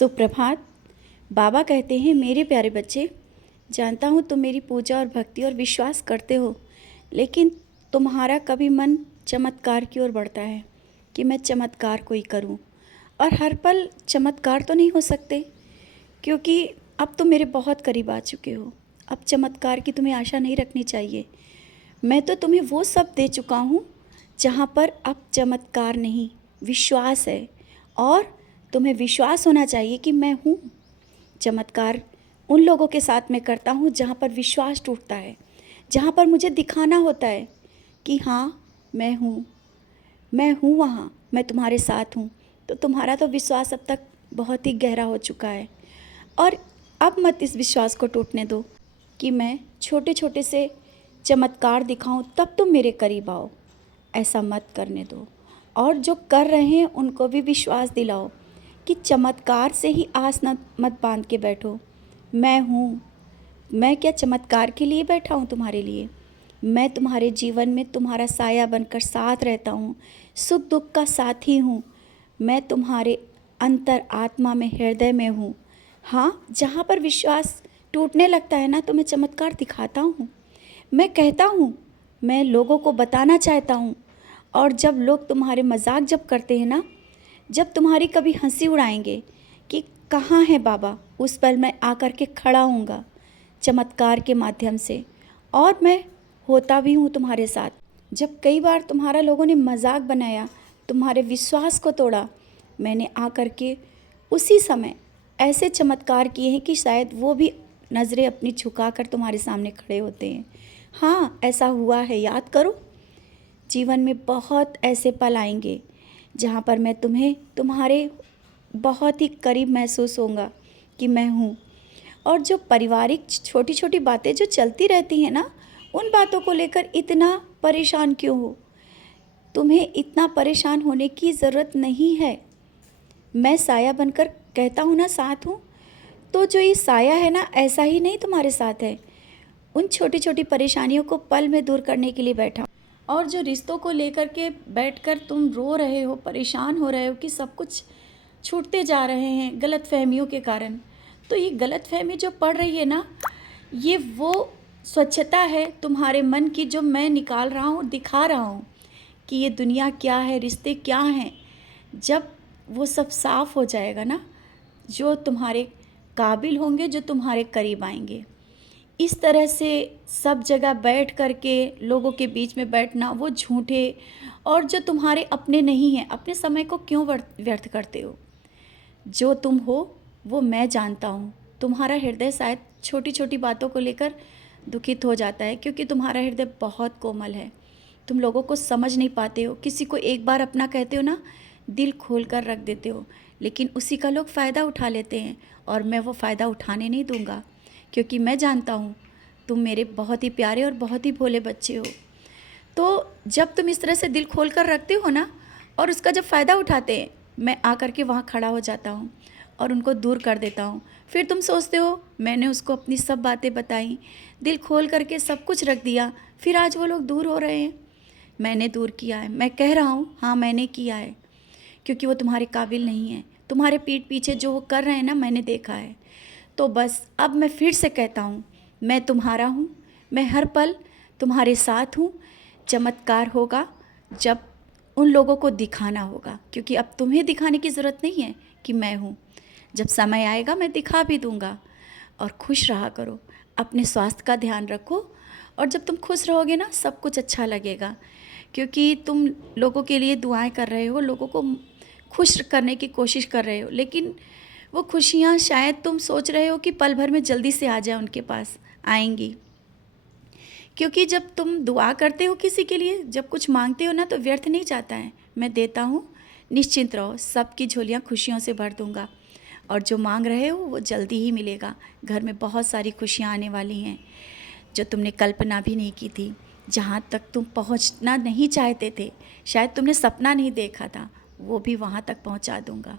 सुप्रभात। बाबा कहते हैं, मेरे प्यारे बच्चे, जानता हूँ तुम मेरी पूजा और भक्ति और विश्वास करते हो, लेकिन तुम्हारा कभी मन चमत्कार की ओर बढ़ता है कि मैं चमत्कार कोई करूँ। और हर पल चमत्कार तो नहीं हो सकते, क्योंकि अब तुम मेरे बहुत करीब आ चुके हो। अब चमत्कार की तुम्हें आशा नहीं रखनी चाहिए। मैं तो तुम्हें वो सब दे चुका हूँ जहाँ पर अब चमत्कार नहीं, विश्वास है। और तुम्हें विश्वास होना चाहिए कि मैं हूँ। चमत्कार उन लोगों के साथ में करता हूँ जहाँ पर विश्वास टूटता है, जहाँ पर मुझे दिखाना होता है कि हाँ मैं हूँ, मैं हूँ वहाँ, मैं तुम्हारे साथ हूँ। तो तुम्हारा तो विश्वास अब तक बहुत ही गहरा हो चुका है, और अब मत इस विश्वास को टूटने दो कि मैं छोटे छोटे से चमत्कार दिखाऊं तब तुम मेरे करीब आओ। ऐसा मत करने दो। और जो कर रहे हैं उनको भी विश्वास दिलाओ कि चमत्कार से ही आस न मत बांध के बैठो। मैं हूँ। मैं क्या चमत्कार के लिए बैठा हूँ तुम्हारे लिए? मैं तुम्हारे जीवन में तुम्हारा साया बनकर साथ रहता हूँ, सुख दुख का साथी हूँ। मैं तुम्हारे अंतर आत्मा में, हृदय में हूँ। हाँ, जहाँ पर विश्वास टूटने लगता है ना, तो मैं चमत्कार दिखाता हूँ। मैं कहता हूँ, मैं लोगों को बताना चाहता हूँ। और जब लोग तुम्हारे मजाक जब करते हैं ना, जब तुम्हारी कभी हंसी उड़ाएंगे कि कहाँ है बाबा, उस पल मैं आकर के खड़ा होऊंगा चमत्कार के माध्यम से। और मैं होता भी हूँ तुम्हारे साथ। जब कई बार तुम्हारा लोगों ने मजाक बनाया, तुम्हारे विश्वास को तोड़ा, मैंने आकर के उसी समय ऐसे चमत्कार किए हैं कि शायद वो भी नज़रें अपनी झुकाकर तुम्हारे सामने खड़े होते हैं। हाँ, ऐसा हुआ है, याद करो। जीवन में बहुत ऐसे पल आएंगे जहाँ पर मैं तुम्हें तुम्हारे बहुत ही करीब महसूस होगा कि मैं हूँ। और जो पारिवारिक छोटी छोटी बातें जो चलती रहती हैं ना, उन बातों को लेकर इतना परेशान क्यों हो? तुम्हें इतना परेशान होने की ज़रूरत नहीं है। मैं साया बनकर कहता हूँ ना, साथ हूँ। तो जो ये साया है ना, ऐसा ही नहीं तुम्हारे साथ है। उन छोटी छोटी परेशानियों को पल में दूर करने के लिए बैठा। और जो रिश्तों को लेकर के बैठकर तुम रो रहे हो, परेशान हो रहे हो कि सब कुछ छूटते जा रहे हैं गलत फहमियों के कारण, तो ये गलत फहमी जो पड़ रही है ना, ये वो स्वच्छता है तुम्हारे मन की जो मैं निकाल रहा हूँ, दिखा रहा हूँ कि ये दुनिया क्या है, रिश्ते क्या हैं। जब वो सब साफ हो जाएगा ना, जो तुम्हारे काबिल होंगे, जो तुम्हारे करीब आएंगे। इस तरह से सब जगह बैठ कर के लोगों के बीच में बैठना, वो झूठे और जो तुम्हारे अपने नहीं हैं, अपने समय को क्यों व्यर्थ करते हो? जो तुम हो वो मैं जानता हूँ। तुम्हारा हृदय शायद छोटी छोटी बातों को लेकर दुखित हो जाता है, क्योंकि तुम्हारा हृदय बहुत कोमल है। तुम लोगों को समझ नहीं पाते हो। किसी को एक बार अपना कहते हो ना, दिल खोल कर रख देते हो, लेकिन उसी का लोग फ़ायदा उठा लेते हैं। और मैं वो फ़ायदा उठाने नहीं दूंगा, क्योंकि मैं जानता हूँ तुम मेरे बहुत ही प्यारे और बहुत ही भोले बच्चे हो। तो जब तुम इस तरह से दिल खोल कर रखते हो ना, और उसका जब फ़ायदा उठाते हैं, मैं आकर के वहाँ खड़ा हो जाता हूँ और उनको दूर कर देता हूँ। फिर तुम सोचते हो मैंने उसको अपनी सब बातें बताई, दिल खोल करके सब कुछ रख दिया, फिर आज वो लोग दूर हो रहे हैं। मैंने दूर किया है, मैं कह रहा हूँ, हाँ मैंने किया है, क्योंकि वो तुम्हारे काबिल नहीं है। तुम्हारे पीठ पीछे जो वो कर रहे हैं ना, मैंने देखा है। तो बस अब मैं फिर से कहता हूँ, मैं तुम्हारा हूँ, मैं हर पल तुम्हारे साथ हूँ। चमत्कार होगा जब उन लोगों को दिखाना होगा, क्योंकि अब तुम्हें दिखाने की ज़रूरत नहीं है कि मैं हूँ। जब समय आएगा मैं दिखा भी दूँगा। और खुश रहा करो, अपने स्वास्थ्य का ध्यान रखो। और जब तुम खुश रहोगे ना, सब कुछ अच्छा लगेगा, क्योंकि तुम लोगों के लिए दुआएं कर रहे हो, लोगों को खुश करने की कोशिश कर रहे हो। लेकिन वो खुशियाँ शायद तुम सोच रहे हो कि पल भर में जल्दी से आ जाए, उनके पास आएंगी। क्योंकि जब तुम दुआ करते हो किसी के लिए, जब कुछ मांगते हो ना, तो व्यर्थ नहीं जाता है। मैं देता हूँ, निश्चिंत रहो, सबकी झोलियाँ खुशियों से भर दूँगा। और जो मांग रहे हो वो जल्दी ही मिलेगा। घर में बहुत सारी खुशियाँ आने वाली हैं जो तुमने कल्पना भी नहीं की थी। जहाँ तक तुम पहुँचना नहीं चाहते थे, शायद तुमने सपना नहीं देखा था, वो भी वहाँ तक पहुँचा दूँगा।